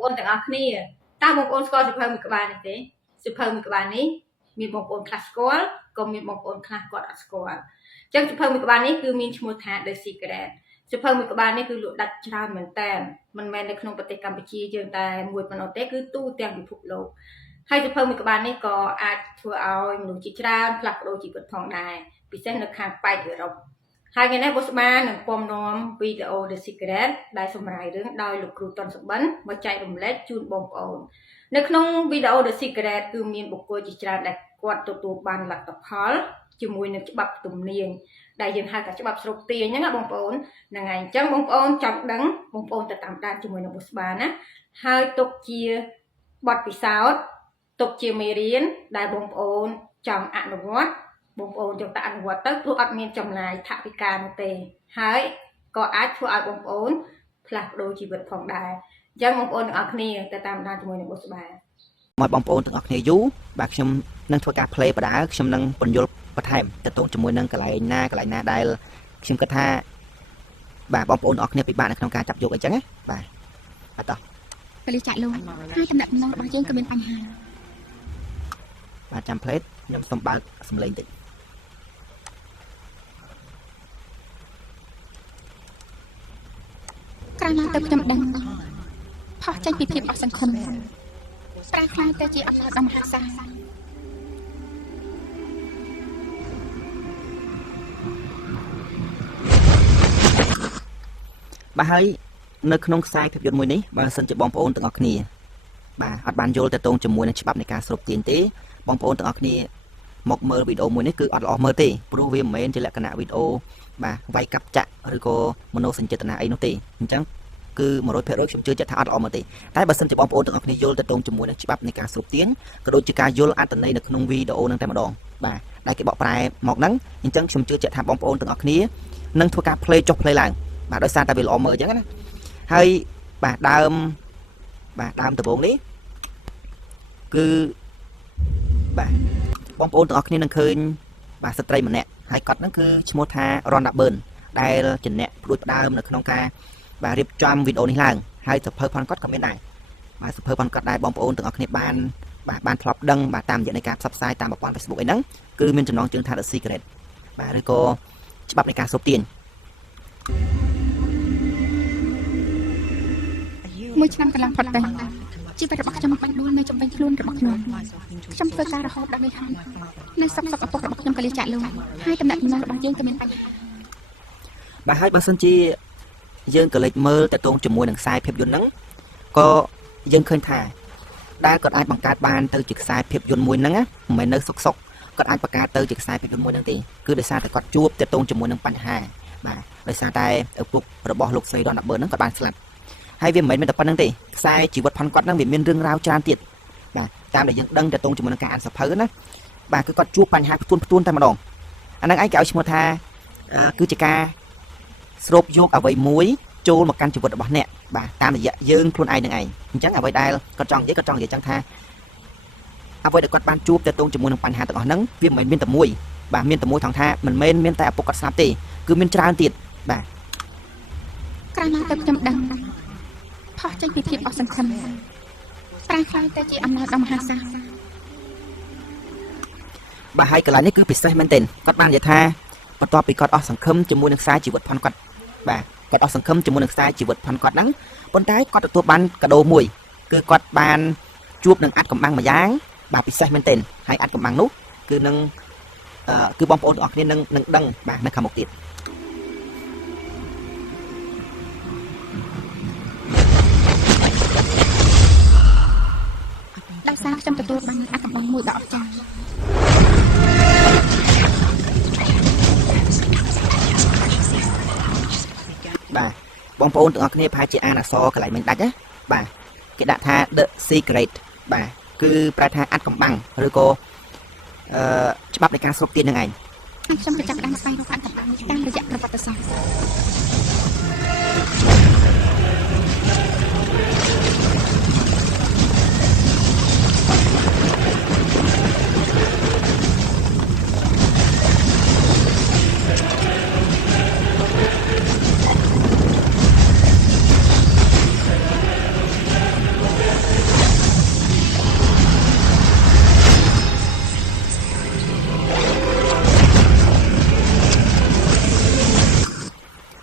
ប្អូនទាំងអស់គ្នាតើបងប្អូនស្គាល់សៀវភៅមួយក្បាលនេះទេសៀវភៅមួយក្បាលនេះមានបងប្អូនខ្លះស្គាល់ក៏មានបងប្អូនខ្លះគាត់អត់ស្គាល់អញ្ចឹងសៀវភៅមួយក្បាលនេះគឺមានឈ្មោះថា The Secret សៀវភៅមួយក្បាលនេះគឺលក់ដាច់ច្រើនមែនតើមិនមែននៅក្នុងប្រទេសកម្ពុជាយើងតែមួយប៉ុណ្ណោះទេគឺទូទាំងពិភពលោកហើយសៀវភៅមួយក្បាលនេះក៏អាចធ្វើឲ្យមនុស្សជាច្រើនផ្លាស់ប្ដូរជីវិតផងដែរពិសេសនៅខាងប៉ែកអឺរ៉ុបហើយថ្ងៃនេះបុស្បានឹងពំនាំវីដេអូ The Secret ដែលសម្រាយរឿងដោយលោកគ្រូតុនសុបិនមកចែករំលែកជូនបងប្អូននៅក្នុងវីដេអូ The Secret គឺមានបុគ្គលជាច្រើនដែលគាត់ទទួលបានលទ្ធផលជាមួយនឹងច្បាប់ទំនាញដែលយើងហៅថាច្បាប់ស្រុកទាញហ្នឹងណាបងប្អូនហ្នឹងហើយអញ្ចឹងបងប្អូនចង់ដឹងបងប្អូនទៅតាមដានជាមួយនឹងបុស្បាណាហើយទុកជាបទពិសោធន៍ទុកជាមេរៀនដែលបងប្អូនចង់អនុវត្តបងប្អូនយកទៅអនុវត្តទៅព្រោះអត់មានចំណាយថវិកានោះទេហើយក៏អាចធ្វើឲ្យបងប្អូនផ្លាស់ប្ដូរជីវិតផងដែរអញ្ចឹងបងប្អូនទាំងអស់គ្នាទៅតាមដានជាមួយនឹងបុស្បាមកបងប្អូនទាំងអស់គ្នាយូរបាទខ្ញុំនឹងធ្វើការ play បដាខ្ញុំនឹងបញ្យល់បន្ថែមទៅទងជាមួយនឹងកន្លែងណាដែលខ្ញុំគិតថាបាទបងប្អូនទាំងអស់គ្នាពិបាកនៅក្នុងការចាប់យកអីចឹងណាបាទអត់តោះកលិចាក់លោកហើយតំណែងរបស់យើងក៏មានបញ្ហាបាទចាំ play ខ្ញុំសូមបើកសំឡេងតិចក្រោយមកទៅខ្ញុំដឹងផុសចេញពីភាពអស់សង្ឃឹមប្រែក្លាយទៅជាអបអរដ៏មហាសាលបាទហើយនៅក្នុងខ្សែភាពយន្តមួយនេះបើសិនជាបងប្អូនទាំងអស់គ្នាបាទអត់បានយល់ទៅតងជាមួយនឹងច្បាប់នៃការស្រូបទាញទេបងប្អូនទាំងអស់គ្នាមកមើលវីដេអូមួយនេះគឺអត់ល្អមើលទេព្រោះវាមិនមែនជាលក្ខណៈវីដេអូបាទវាយកាប់ចាក់ឬក៏មនោសញ្ចេតនាអីនោះទេអញ្ចឹងគឺ 100% ខ្ញុំជឿជាក់ថាអត់ល្អមើលទេតែបើសិនជាបងប្អូនទាំងអស់គ្នាយល់ទៅតងជាមួយនឹងច្បាប់នៃការស្រូបទាញក៏ដូចជាការយល់អត្ថន័យនៅក្នុងវីដេអូនឹងតែម្ដងបាទដែលគេបកប្រែមកហ្នឹងអញ្ចឹងខ្ញុំជឿជាក់ថាបងប្អូនទាំងអស់គ្នានឹងធ្វើការ play ចុះ play ឡើងបាទដោយសារតែវាល្អមើលអញ្ចឹងណាហើយបាទដើមដំបូងនេះគឺបាទបងប្អូនទាំងអស់គ្នានឹងឃើញបាទស្ត្រីម្នាក់ហើយគាត់ហ្នឹងគឺឈ្មោះថា Rhonda Byrne ដែលជាអ្នកផ្ដួចផ្ដើមនៅក្នុងការបាទរៀបចំវីដេអូនេះឡើងហើយសភៅផនគាត់ក៏មានដែរបាទសភៅផនគាត់ដែរបងប្អូនទាំងអស់គ្នាបានធ្លាប់ដឹងបាទតាមរយៈនៃការផ្សព្វផ្សាយតាមប្រព័ន្ធ Facebook អីហ្នឹងគឺមានចំណងជើងថា The Secret បាទឬក៏ច្បាប់នៃការស្រូបទាញមួយឆ្នាំកន្លងផុតទៅជីវិតរបស់ខ្ញុំបាញ់ដួលនៅចំវិញខ្លួនរបស់ខ្ញុំធ្វើការរហូតដល់នេះហើយនៅសុខឪពុករបស់ខ្ញុំក៏លាចាក់លោកហើយតំណែងរបស់យើងក៏មានបញ្ហាបាទហើយបើសិនជាយើងក៏លេចមើលទៅតងជាមួយនឹងខ្សែភាពយន្តហ្នឹងក៏យើងឃើញថាដែលគាត់អាចបង្កើតបានទៅជាខ្សែភាពយន្តមួយហ្នឹងមិនមែននៅសុកគាត់អាចបង្កើតទៅជាខ្សែភាពយន្តមួយហ្នឹងទេគឺដោយសារតែគាត់ជួបទៅតងជាមួយនឹងបញ្ហាបាទដោយសារតែឪពុករបស់លោកស្រី Rhonda Byrne ហ្នឹងគាត់បានស្លាប់ហើយវាមិនមែនតែប៉ុណ្្នឹងទេខ្សែជីវិតផនគាត់ហ្នឹងវាមានរឿងរ៉ាវច្រើនទៀតបាទតាមដែលយើងដឹងទៅតងជាមួយនឹងការអានសភៅណាបាទគឺគាត់ជួបបញ្ហាផ្ទួនតែម្ដងអាហ្នឹងឯងគេឲ្យឈ្មោះថាគឺជាការស្រូបយកអ្វីមួយចូលមកកាន់ជីវិតរបស់អ្នកបាទតាមរយៈយើងខ្លួនឯងនឹងឯងអញ្ចឹងអ្វីដែលគាត់ចង់និយាយចឹងថាអ្វីដែលគាត់បានជួបទៅតងជាមួយនឹងបញ្ហាទាំងអស់ហ្នឹងវាមិនមែនមានតែមួយបាទមានតែមួយថងថាមិនមែនមានតែឪពុកគាត់ស្លាប់ទេគឺមានច្រើនទៀតបាទក្រោយមកទៅខ្ញុំដឹងផុសចេញពីភាពអស់សង្ឃឹមប្រែក្លាយទៅជាអំណរដ៏មហាសាលបាទហើយកន្លែងនេះគឺពិសេសមែនទែនគាត់បាននិយាយថាបន្ទាប់ពីគាត់អស់សង្ឃឹមជាមួយនឹងខ្សែជីវិតផនគាត់បាទគាត់អស់សង្ឃឹមជាមួយនឹងខ្សែជីវិតផនគាត់ហ្នឹងប៉ុន្តែគាត់ទទួលបានកាដូមួយគឺគាត់បានជួបនឹងអាត់កំបាំងមួយយ៉ាងបាទពិសេសមែនទែនហើយអាត់កំបាំងនោះគឺនឹងគឺបងប្អូនទាំងអស់គ្នានឹងដឹងបាទនៅខាងមុខទៀតដោយសារខ្ញុំទទួលបានអាត់កំបាំងមួយដ៏អស្ចារ្យបាទបងប្អូនទាំងអស់គ្នាប្រហែលជាអានអក្សរកន្លែងមិញដាច់ណាបាទគេដាក់ថា The Secret បាទគឺប្រែថាអាត់កំបាំងឬក៏ច្បាប់នៃការស្រូបទាញនឹងឯងខ្ញុំក៏ចាប់ផ្ដើមស្វែងរកអាត់កំបាំងតាមរយៈប្រវត្តិសាស្ត្រ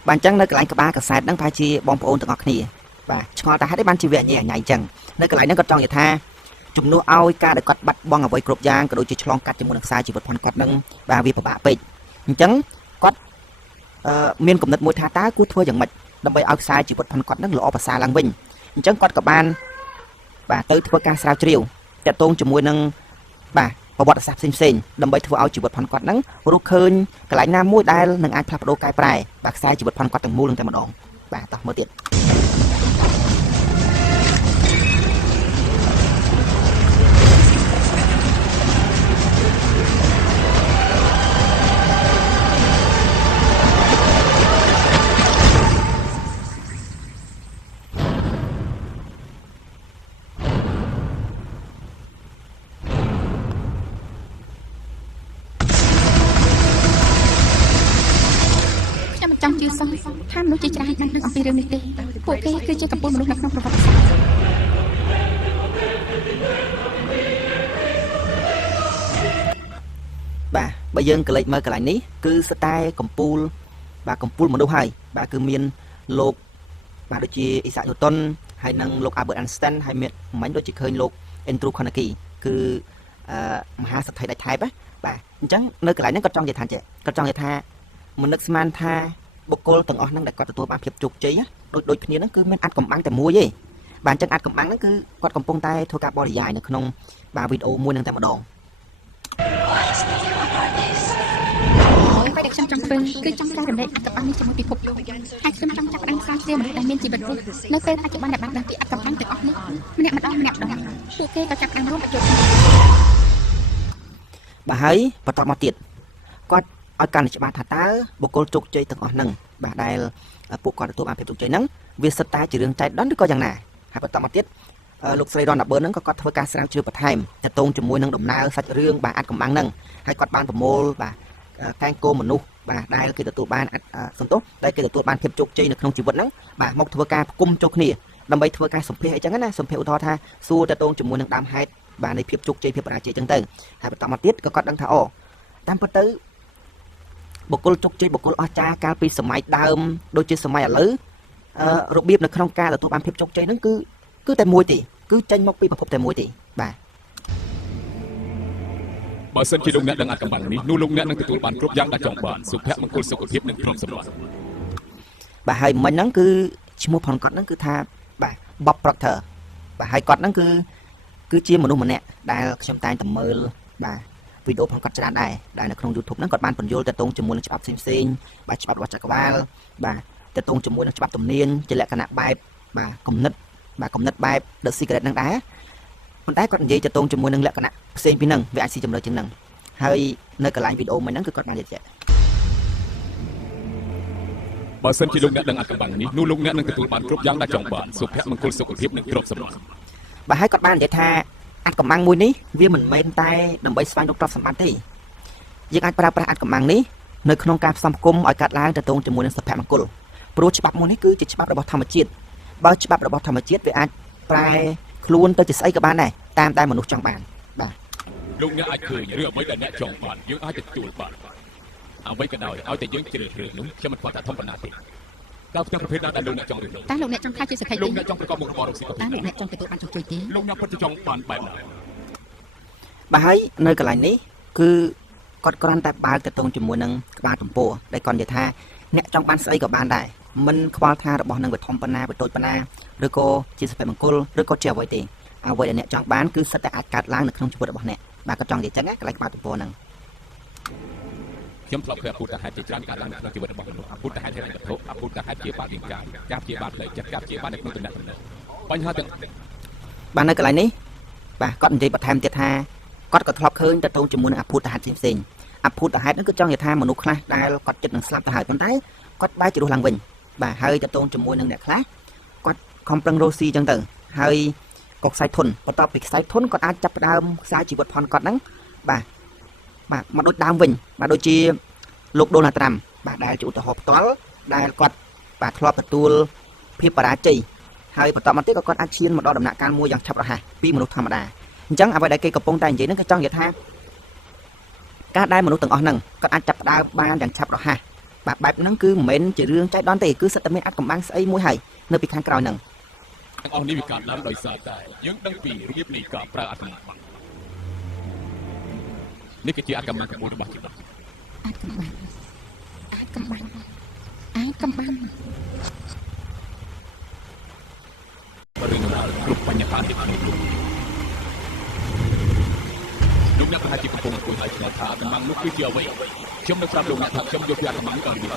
បានចឹងនៅកន្លែងក្បាលកសែតហ្នឹងប្រហែលជាបងប្អូនទាំងអស់គ្នាបាទឆ្ងល់តែហេតុអីបានជាវាញ៉ៃអញ្ចឹងនៅកន្លែងហ្នឹងគាត់ចង់និយាយថាជំនួសឲ្យការដែលគាត់បាត់បង់អ្វីគ្រប់យ៉ាងក៏ដូចជាឆ្លងកាត់ជាមួយនឹងខ្សែជីវិតផងគាត់ហ្នឹងបាទវាពិបាកពេកអញ្ចឹងគាត់មានគំនិតមួយថាតើគួរធ្វើយ៉ាងម៉េចដើម្បីឲ្យខ្សែជីវិតផងគាត់ហ្នឹងល្អប្រសើរឡើងវិញអញ្ចឹងគាត់ក៏បានបាទទៅធ្វើការស្រាវជ្រាវតាក់ទងជាមួយនឹងបាទប្រវត្តិសាស្ត្រផ្សេងៗដើម្បីធ្វើឲ្យជីវិតផងគាត់ហ្នឹងរកឃើញកន្លែងណាមួយដែលនឹងអាចផ្លាស់ប្ដូរកែប្រែបាទខ្សែជីវិតផងគាត់ទាំងមូលនឹងតែម្ដងបាទតោះមើលទៀតចង់ជឿសោះថាមនុស្សជាច្រើនបានដឹងអំពីរឿងនេះទេពួកគេគឺជាកំពូលមនុស្សនៅក្នុងប្រវត្តិសាស្ត្របាទបើយើងកលេចមើលកន្លែងនេះគឺស្តែកំពូលបាទកំពូលមនុស្សហើយបាទគឺមានលោកបាទដូចជាអ៊ីសាក់ញូតុនហើយនិងលោកអាប៊ឺតអានស្តិនហើយមានមិញដូចជាឃើញលោកអេនទ្រូខូណាគីគឺមហាសិទ្ធិដាច់ថែបបាទអញ្ចឹងនៅកន្លែងហ្នឹងគាត់ចង់និយាយថាចេះគាត់ចង់និយាយថាមិននឹកស្មានថាបុគ្គលទាំងអស់ហ្នឹងដែលគាត់ទទួលបានភាពជោគជ័យដូចគ្នាហ្នឹងគឺមានអាត់កំបាំងតែមួយទេបាទអញ្ចឹងអាត់កំបាំងហ្នឹងគឺគាត់កំពុងតែធ្វើការបរិយាយនៅក្នុងបាទវីដេអូមួយហ្នឹងតែម្ដងអ្វីដែលខ្ញុំចង់ធ្វើគឺចង់ចែករំលែកអាត់កំបាំងនេះជាមួយពិភពលោកហើយខ្ញុំចង់ចាប់ផ្ដើមស្រាវជ្រាវមនុស្សដែលមានជីវិតរស់នៅពេលបច្ចុប្បន្នដែលបានដឹងពីអាត់កំបាំងទាំងអស់នេះម្នាក់ម្ដងពួកគេក៏ចាប់ផ្ដើមរួមបញ្ចូលបាទហើយបន្តមកទៀតគាត់ឲ្យកាន់តែច្បាស់ថាតើបុគ្គលជោគជ័យទាំងអស់ហ្នឹងបាទដែលពួកគាត់ទទួលបានភាពជោគជ័យហ្នឹងវាសិតតែជារឿងចៃដន្យឬក៏យ៉ាងណាហើយបន្តមកទៀតលោកស្រីរ៉នណាប៊ឺនហ្នឹងក៏គាត់ធ្វើការស្រាវជ្រាវបន្ថែមទាក់ទងជាមួយនឹងដំណើរសាច់រឿងបាទអាត់កំបាំងហ្នឹងហើយគាត់បានប្រមូលបាទតែងគោមនុស្សបាទដែលគេទទួលបានសន្ទុះដែលគេទទួលបានភាពជោគជ័យនៅក្នុងជីវិតហ្នឹងបាទមកធ្វើការផ្គុំចូលគ្នាដើម្បីធ្វើការសម្ភាសអីចឹងណាសម្ភាសឧទាហរណ៍ថាសួរទាក់ទងជាមួយនឹងដើមហេតុបាទនៃភាពជោគជ័យភាពបរាជ័យចឹងទៅហើយបន្តមកទៀតក៏គាត់ដឹងថាអូតាមពិតទៅបុគ្គលជោគជ័យបុគ្គលអស្ចារ្យកាលពីសម័យដើមដូចជាសម័យឥឡូវរបៀបនៅក្នុងការទទួលបានភាពជោគជ័យហ្នឹងគឺតែមួយទេគឺចេញមកពីប្រភពតែមួយទេបាទបើសិនជាលោកអ្នកដឹងអាត់កំបាំងនេះនោះលោកអ្នកនឹងទទួលបានគ្រប់យ៉ាងដែលចង់បានសុភមង្គលសុខភាពនិងទ្រព្យសម្បត្តិបាទហើយមិញហ្នឹងគឺឈ្មោះផងគាត់ហ្នឹងគឺថាបាទ Bob Proctor បាទហើយគាត់ហ្នឹងគឺជាមនុស្សម្នាក់ដែលខ្ញុំតែងតែមើលបាទវីដេអូផងគាត់ច្រើនដែរដែលនៅក្នុង YouTube ហ្នឹងគាត់បានបញ្យល់ទាក់ទងជាមួយនឹងច្បាប់ផ្សេងៗបាទច្បាប់របស់ចក្រវាលបាទទាក់ទងជាមួយនឹងច្បាប់ទំនៀមជាលក្ខណៈបែបបាទគំនិតបែប The Secret ហ្នឹងដែរប៉ុន្តែគាត់និយាយទាក់ទងជាមួយនឹងលក្ខណៈផ្សេងពីហ្នឹងវាអាចស៊ីជម្រៅជាងហ្នឹងហើយនៅកន្លែងវីដេអូមួយហ្នឹងគឺគាត់បាននិយាយបើសិនជាលោកអ្នកដឹងអាត់កំបាំងនេះនោះលោកអ្នកនឹងទទួលបានគ្រប់យ៉ាងដែលចង់បានសុភមង្គលសុខភាពនិងទ្រព្យសម្បត្តិបាទហើយគាត់បាននិយាយថាអាត់កំបាំងមួយនេះវាមិនមែនតែដើម្បីស្វែងរកទ្រព្យសម្បត្តិទេយើងអាចប្រើប្រាស់អាត់កំបាំងនេះនៅក្នុងការផ្សំផ្គុំឲ្យកាត់ឡើងទៅទងជាមួយនឹងសុភមង្គលព្រោះច្បាប់មួយនេះគឺជាច្បាប់របស់ធម្មជាតិបើច្បាប់របស់ធម្មជាតិវាអាចប្រែខ្លួនទៅជាស្អីក៏បានដែរតាមតែមនុស្សចង់បានបាទលោកអ្នកអាចឃើញរឿងអ្វីដែលអ្នកចង់បានយើងអាចទទួលបានអ្វីក៏ដោយឲ្យតែយើងជ្រើសរើសនោះខ្ញុំមិនខ្វល់ថាធំប៉ុណ្ណាទេតើផ្ទាំងប្រភេទណាដែលលោកអ្នកចង់រៀនតើលោកអ្នកចង់ថាជាសក្ខីលោកអ្នកចង់ប្រកបមុខរបររកស៊ីតើលោកអ្នកចង់ទទួលបានជោគជ័យទេលោកអ្នកពិតជាចង់បានបែបណាបាទហើយនៅកន្លែងនេះគឺគាត់គ្រាន់តែបើកទៅទងជាមួយនឹងក្បាលទំព័រដែលគាត់និយាយថាអ្នកចង់បានស្អីក៏បានដែរមិនខ្វល់ថារបស់នឹងវាធំប៉ុណ្ណាវាតូចប៉ុណ្ណាឬក៏ជាសុភមង្គលឬក៏ជាអ្វីទេអ្វីដែលអ្នកចង់បានគឺសិតតែអាចកើតឡើងនៅក្នុងជីវិតរបស់អ្នកបាទគាត់ចង់និយាយចឹងណាកន្លែងក្បាលទំព័រហ្នឹងខ្ញុំធ្លាប់ឃើញអពុទ្ធហេតុជាច្រើនកើតឡើងនៅក្នុងជីវិតរបស់មនុស្សអពុទ្ធហេតុហិរញ្ញវត្ថុអពុទ្ធហេតុជាបាបរាងកាយការព្យាបាលផ្លូវចិត្តការព្យាបាលនៅក្នុងទំនាក់ទំនងបញ្ហាទាំងបាទនៅកន្លែងនេះបាទគាត់និយាយបន្ថែមទៀតថាគាត់ក៏ធ្លាប់ឃើញទៅជាមួយនឹងអភូតហេតុផ្សេងអភូតហេតុហ្នឹងគឺចង់និយាយថាមនុស្សខ្លះដែលគាត់ចិត្តនឹងស្លាប់ទៅហើយប៉ុន្តែគាត់បែរជារស់ឡើងវិញបាទហើយទៅជាមួយនឹងអ្នកខ្លះគាត់ខំប្រឹងរស់ស៊ីចឹងទៅហើយក៏ខ្សែធនបន្ទាប់ពីខ្សែធនគាត់អាចចាប់ផ្ដើមខ្សែជីវិតផនគាត់ហ្នឹងបាទមកដូចដើមវិញបាទដូចជាលោកដូណាល់ត្រាំបាទដែលជាឧទាហរណ៍ផ្ទាល់ដែលគាត់បាទធ្លាប់ទទួលភាពបរាជ័យហើយបន្តមកទៀតក៏គាត់អាចឈានមកដល់ដំណាក់កាលមួយយ៉ាងឆាប់រហ័សពីមនុស្សធម្មតាអញ្ចឹងអ្វីដែលគេកំពុងតែនិយាយហ្នឹងគឺចង់និយាយថាការដែលមនុស្សទាំងអស់ហ្នឹងគាត់អាចចាប់ផ្ដើមបានយ៉ាងឆាប់រហ័ស បាទបែបហ្នឹងគឺមិនមែនជារឿងចៃដន្យទេគឺសិតតែមានអាចកំបាំងស្អីមួយហើយនៅពីខាងក្រោយហ្នឹង ទាំងអស់នេះវាកើតឡើងដោយសារតែយើងដឹងពីរបៀបនៃការប្រើអត្ថន័យនេះគឺជាអត្តកម្មកម្ពុជារបស់ជីវិត អាចកំបាំងរឿងនោះគ្រប់បញ្ហាទីក្នុងលោកអ្នកប្រហែលជាកំពុងអង្គុយហើយឆ្លងថាកម្លាំងនោះគឺជាអ្វីខ្ញុំនឹងប្រាប់លោកអ្នកថាខ្ញុំយកពីអត្ថន័យដល់នេះ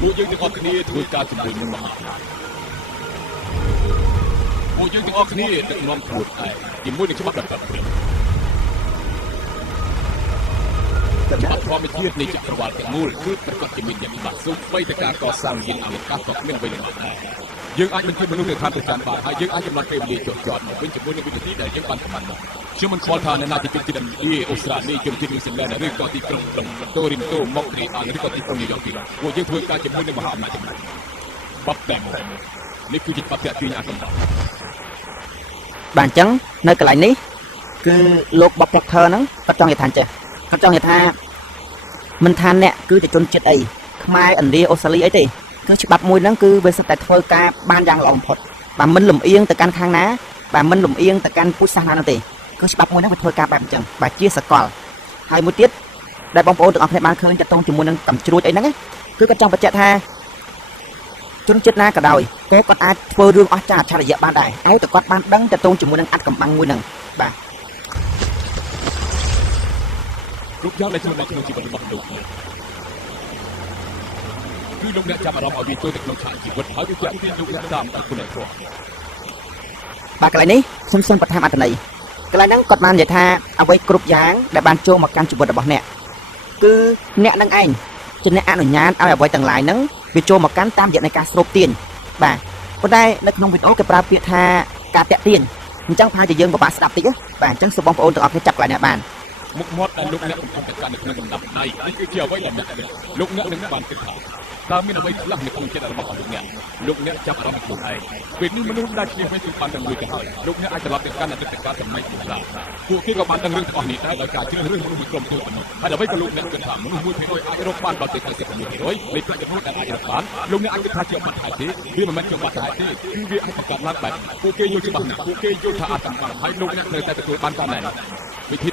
ពួកយើងទាំងអស់គ្នាធ្វើការជំរុញនឹងមហាពួកយើងទាំងអស់គ្នាដឹកនាំខ្លួនឯងជាមួយនឹងច្បាប់ដ៏ត្រឹមត្រូវច្បាប់ធម្មជាតិនៃចក្រវាឡទាំងមូលគឺប្រកបជាមានយ៉ាងច្បាស់សូម្បីតែការកសាងយានអវកាសក៏គ្មានអ្វីនឹងដែរយើងអាចបញ្ជូនមនុស្សទៅឋានប្រចាំបានហើយយើងអាចចំណាត់ពេលវេលាចុះចតមកវិញជាមួយនឹងវិធីដែលយើងបានប្រមាណមកខ្ញុំមិនខ្វល់ថានៅណាជាទីទីអូស្ត្រាលីជំទាវនីវសេឡង់ឬក៏ទីក្រុងតូរីនតូមករីអានឬក៏ទីក្រុងញូវយ៉កទីពួកយើងធ្វើការជាមួយនឹងមហាអំណាចបាប់តែនេះគឺជាបាប់តាក់ទាញអាកំដៅ បាទអញ្ចឹងនៅកន្លែងនេះគឺលោក Bob Proctor ហ្នឹងគាត់ចង់និយាយថាចេះគាត់ចង់និយាយថាមិនថាអ្នកគឺជាជនជាតិអីខ្មែរឥណ្ឌាអូស្ត្រាលីអីទេគឺច្បាប់មួយហ្នឹងគឺវាសិតតែធ្វើការបានយ៉ាងល្អបំផុតបាទមិនលំអៀងទៅកាន់ខាងណាបាទមិនលំអៀងទៅកាន់ពូជសាសនានោះទេគឺច្បាប់មួយហ្នឹងវាធ្វើការបែបអញ្ចឹងបាទជាសកលហើយមួយទៀតដែលបងប្អូនទាំងអស់គ្នាបានឃើញទាក់ទងជាមួយនឹងកំជ្រួចអីហ្នឹងគឺគាត់ចង់បញ្ជាក់ថាជនជាតិណាក៏ដោយគេគាត់អាចធ្វើរឿងអស្ចារ្យអច្ឆរិយៈបានដែរឲ្យតែគាត់បានដឹងទាក់ទងជាមួយនឹងអត្តកម្បាំងមួយហ្នឹងបាទ គ្រប់យ៉ាងដែលធ្វើនៅក្នុងជីវិតរបស់លោកគឺលោកអ្នកចាប់អារម្មណ៍ឲ្យវាចូលទៅក្នុងឆាកជីវិតហើយវាទាក់ទាញលោកអ្នកតាមដល់គុណធម៌ បាទកន្លែងនេះខ្ញុំសូមបន្ថែមអត្ថន័យកន្លែងហ្នឹងគាត់បាននិយាយថាអ្វីគ្រប់យ៉ាងដែលបានចូលមកកាន់ជីវិតរបស់អ្នកគឺអ្នកនឹងឯងជាអ្នកអនុញ្ញាតឲ្យអ្វីទាំងឡាយហ្នឹងវាចូលមកកាន់តាមរយៈនៃការស្រូបទាញបាទប៉ុន្តែនៅក្នុងវីដេអូគេប្រើពាក្យថាការតាក់ទាញអញ្ចឹងប្រហែលជាយើងពិបាកស្ដាប់តិចបាទអញ្ចឹងសូមបងប្អូនទាំងអស់គ្នាចាប់កន្លែងនេះបាន មុខមាត់ដែលលោកអ្នកកំពុងតែកាន់នៅក្នុងដំណាប់ដៃនេះគឺជាអ្វីដែលលោកអ្នកនឹងបានគិតថាតើមានអ្វីខ្លះនៅក្នុងចិត្តរបស់លោកអ្នកចាប់អារម្មណ៍ខ្លួនឯងពេលនេះមនុស្សដែលឈ្នះវិញគឺបានទាំងមួយទៅហើយលោកអ្នកអាចត្រឡប់ទៅកាន់អតីតកាលសម័យបុរាណពួកគេក៏បានដឹងរឿងទាំងអស់នេះដែរដោយការជ្រើសរើសមនុស្សមួយក្រុមទៅប៉ុណ្ណោះហើយអ្វីក៏លោកអ្នកគិតថាមនុស្សមួយភាគរយអាចរកបានដល់ទៅ96%នៃប្រាក់ចំណូលដែលអាចរកបានលោកអ្នកអាចគិតថាជាបាត់ហើយទេវាមិនមែនជាបាត់ហើយទេគឺវាអាចបង្កើតឡើងបែបពួកគេយល់ច្បាស់ណាស់ពួកគេយល់ថាអត្តកម្មហើយលោកអ្នកត្រូវតែទទួលបានតាមដែរវិធី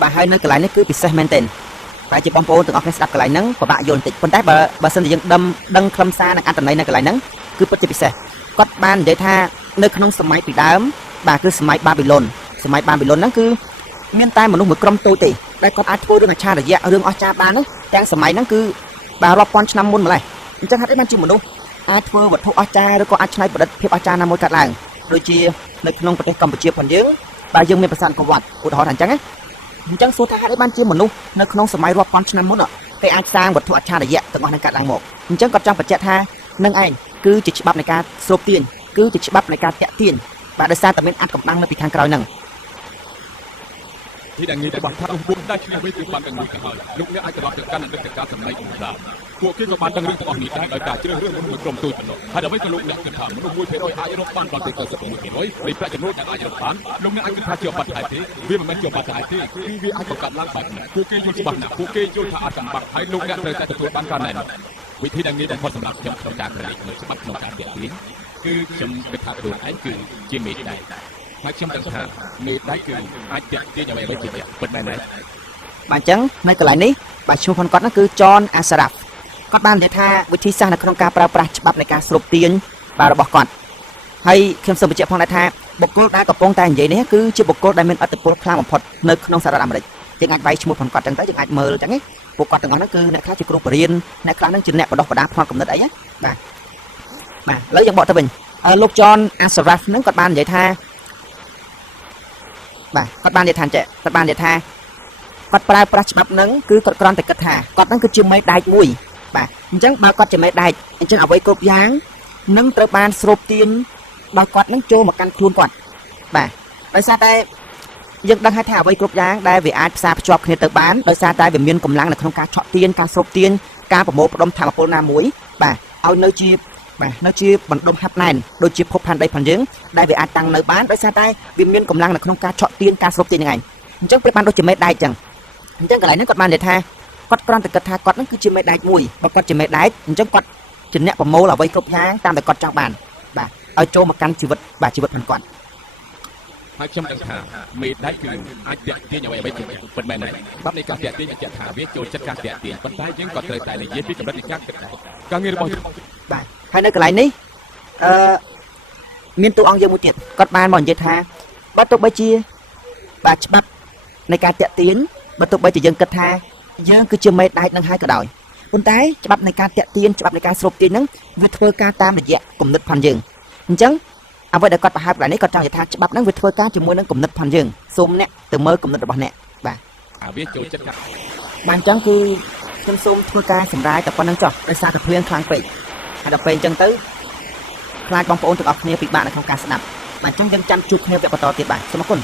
បាទហើយនៅកន្លែងនេះគឺពិសេសមែនទែនតែជាបងប្អូនទាំងអស់គ្នាស្ដាប់កន្លែងហ្នឹងពិបាកយល់បន្តិចប៉ុន្តែបើសិនជាយើងដឹងខ្លឹមសារនិងអត្ថន័យនៅកន្លែងហ្នឹងគឺពិតជាពិសេសគាត់បាននិយាយថានៅក្នុងសម័យពីដើមបាទគឺសម័យបាប៊ីឡុនហ្នឹងគឺមានតែមនុស្សមួយក្រុមតូចទេដែលគាត់អាចធ្វើរឿងអច្ឆរិយៈរឿងអស្ចារ្យបានទាំងសម័យហ្នឹងគឺបាទរាប់ពាន់ឆ្នាំមុនម្ល៉េះអញ្ចឹងហេតុអីបានជាមនុស្សអាចធ្វើវត្ថុអស្ចារ្យឬក៏អាចច្នៃប្រឌិតភាពអស្ចារ្យណាមួយកាត់ឡើងដូចជានៅក្នុងប្រទេសកម្ពុជាផងយើងបាទយើងមានប្រាសាទអង្គរវត្តឧទាហរណ៍ថាអញ្ចឹងណា អញ្ចឹងសួរថាហេតុអីបានជាមនុស្សនៅក្នុងសម័យរាប់ពាន់ឆ្នាំមុនគេអាចសាងវត្ថុអច្ឆរិយៈទាំងអស់នឹងកាត់ឡើងមកអញ្ចឹងគាត់ចង់បញ្ជាក់ថានឹងឯងគឺជាច្បាប់នៃការស្រូបទាញគឺជាច្បាប់នៃការតាក់ទាញបាទដោយសារតែមានអត្តកម្បាំងនៅពីខាងក្រោយហ្នឹង ទីដែលងាយទៅបាត់ថាពួកដែលឈ្នះវិញគឺបានទាំងមួយទៅហើយលោកអ្នកអាចត្រឡប់ទៅកាន់អតីតកាលសម័យបុរាណពួកគេក៏បានដឹងរឿងទាំងអស់នេះដែរដោយការជ្រើសរើសមនុស្សមួយក្រុមតូចប៉ុណ្ណោះហើយអ្វីក៏លោកអ្នកគិតថាមនុស្សមួយភាគរយអាចរកបានដល់ទៅ96%នៃប្រាក់ចំណូលដែលអាចរកបានលោកអ្នកអាចគិតថាជាបាត់ហើយទេវាមិនមែនជាបាត់ហើយទេគឺវាអាចបង្កើតឡើងបែបនេះពួកគេយល់ច្បាស់ណាស់ពួកគេយល់ថាអត្តកម្បាំងហើយលោកអ្នកត្រូវតែទទួលបានការណែនាំវិធីដែលងាយបំផុតសម្រាប់ខ្ញុំក្នុងការក្រឡេកមើលច្បាប់ក្នុងការទាក់ទាញគឺខ្ញុំគិតថាខ្លួនឯងគឺជាមេដៃហើយខ្ញុំដឹងថាមេដៃគឺអាចតាក់ទាញអ្វីៗជាពិតមែនទេ បាទអញ្ចឹងនៅកន្លែងនេះបាទឈ្មោះផងគាត់ហ្នឹងគឺ John Assaraf គាត់បាននិយាយថាវិធីសាស្ត្រនៅក្នុងការប្រើប្រាស់ច្បាប់នៃការស្រូបទាញបាទរបស់គាត់ហើយខ្ញុំសូមបញ្ជាក់ផងដែរថាបុគ្គលដែលកំពុងតែនិយាយនេះគឺជាបុគ្គលដែលមានឥទ្ធិពលខ្លាំងបំផុតនៅក្នុងសហរដ្ឋអាមេរិកយើងអាចវាយឈ្មោះផងគាត់ចឹងទៅយើងអាចមើលចឹងណាពួកគាត់ទាំងអស់ហ្នឹងគឺអ្នកខ្លះជាគ្រូបរិញ្ញាអ្នកខ្លះហ្នឹងជាអ្នកបណ្ដុះបណ្ដាលផ្នត់គំនិតអីណាបាទឥឡូវយើងបកទៅវិញលោក John Assaraf ហ្នឹងគាត់បាននិយាយថាបាទគាត់បាននិយាយថាគាត់ប្រើប្រាស់ច្បាប់ហ្នឹងគឺគាត់គ្រាន់តែគិតថាគាត់ហ្នឹងគឺជាមេដែកមួយបាទអញ្ចឹងបើគាត់ជាមេដែកអញ្ចឹងអ្វីគ្រប់យ៉ាងនឹងត្រូវបានស្រូបទាញដល់គាត់ហ្នឹងចូលមកកាន់ខ្លួនគាត់បាទដោយសារតែយើងដឹងហើយថាអ្វីគ្រប់យ៉ាងដែលវាអាចផ្សារភ្ជាប់គ្នាទៅបានដោយសារតែវាមានកម្លាំងនៅក្នុងការឆក់ទាញការស្រូបទាញការប្រមូលផ្ដុំធម៌ពលណាមួយបាទឲ្យនៅជាបណ្ដុំហាប់ណែនដូចជាភពផែនដីផងយើងដែលវាអាចតាំងនៅបានដោយសារតែវាមានកម្លាំងនៅក្នុងការឆក់ទាញការស្រូបទាញហ្នឹងឯងអញ្ចឹងប្រៀបបានដូចជាមេដែកអញ្ចឹងកន្លែងហ្នឹងគាត់បាននិយាយថា គាត់គ្រាន់តែគិតថាគាត់នឹងគឺជាមេដែកមួយបើគាត់ជាមេដែកអញ្ចឹងគាត់ជាអ្នកប្រមូលអ្វីគ្រប់យ៉ាងតាមតែគាត់ចង់បានបាទឲ្យចូលមកកាន់ជីវិតបាទជីវិតផងគាត់ ហើយខ្ញុំដឹងថាមេដៃគឺអាចតាក់ទាញអ្វីៗជាពិតមែនទេបាត់នៃការតាក់ទាញបញ្ជាក់ថាវាចូលចិត្តការតាក់ទាញប៉ុន្តែយើងក៏ត្រូវតែនិយាយពីកម្រិតនៃការគិតដែរការងាររបស់យើង បាទហើយនៅកន្លែងនេះមានតួអង្គយើងមួយទៀតគាត់បានមកនិយាយថាបើទោះបីជាបាទច្បាប់នៃការតាក់ទាញបើទោះបីជាយើងគិតថាយើងគឺជាមេដែកនឹងហើយក៏ដោយប៉ុន្តែច្បាប់នៃការតាក់ទាញច្បាប់នៃការស្រូបទាញហ្នឹងវាធ្វើការតាមរយៈគំនិតផងយើងអញ្ចឹងអ្វីដែលគាត់បង្ហាញកន្លែងនេះគាត់ចង់និយាយថាច្បាប់ហ្នឹងវាធ្វើការជាមួយនឹងគំនិតផងយើងសូមអ្នកទៅមើលគំនិតរបស់អ្នកបាទ វាចូលចិត្តការ បានអញ្ចឹងគឺខ្ញុំសូមធ្វើការសម្រាយតែប៉ុណ្្នឹងចុះដោយសារតែភ្លៀងខ្លាំងពេកហើយដល់ពេលអញ្ចឹងទៅខ្លាចបងប្អូនទាំងអស់គ្នាពិបាកនៅក្នុងការស្ដាប់បាទអញ្ចឹងយើងចាំជួបគ្នាវគ្គបន្តទៀតបាទសូមអរគុណ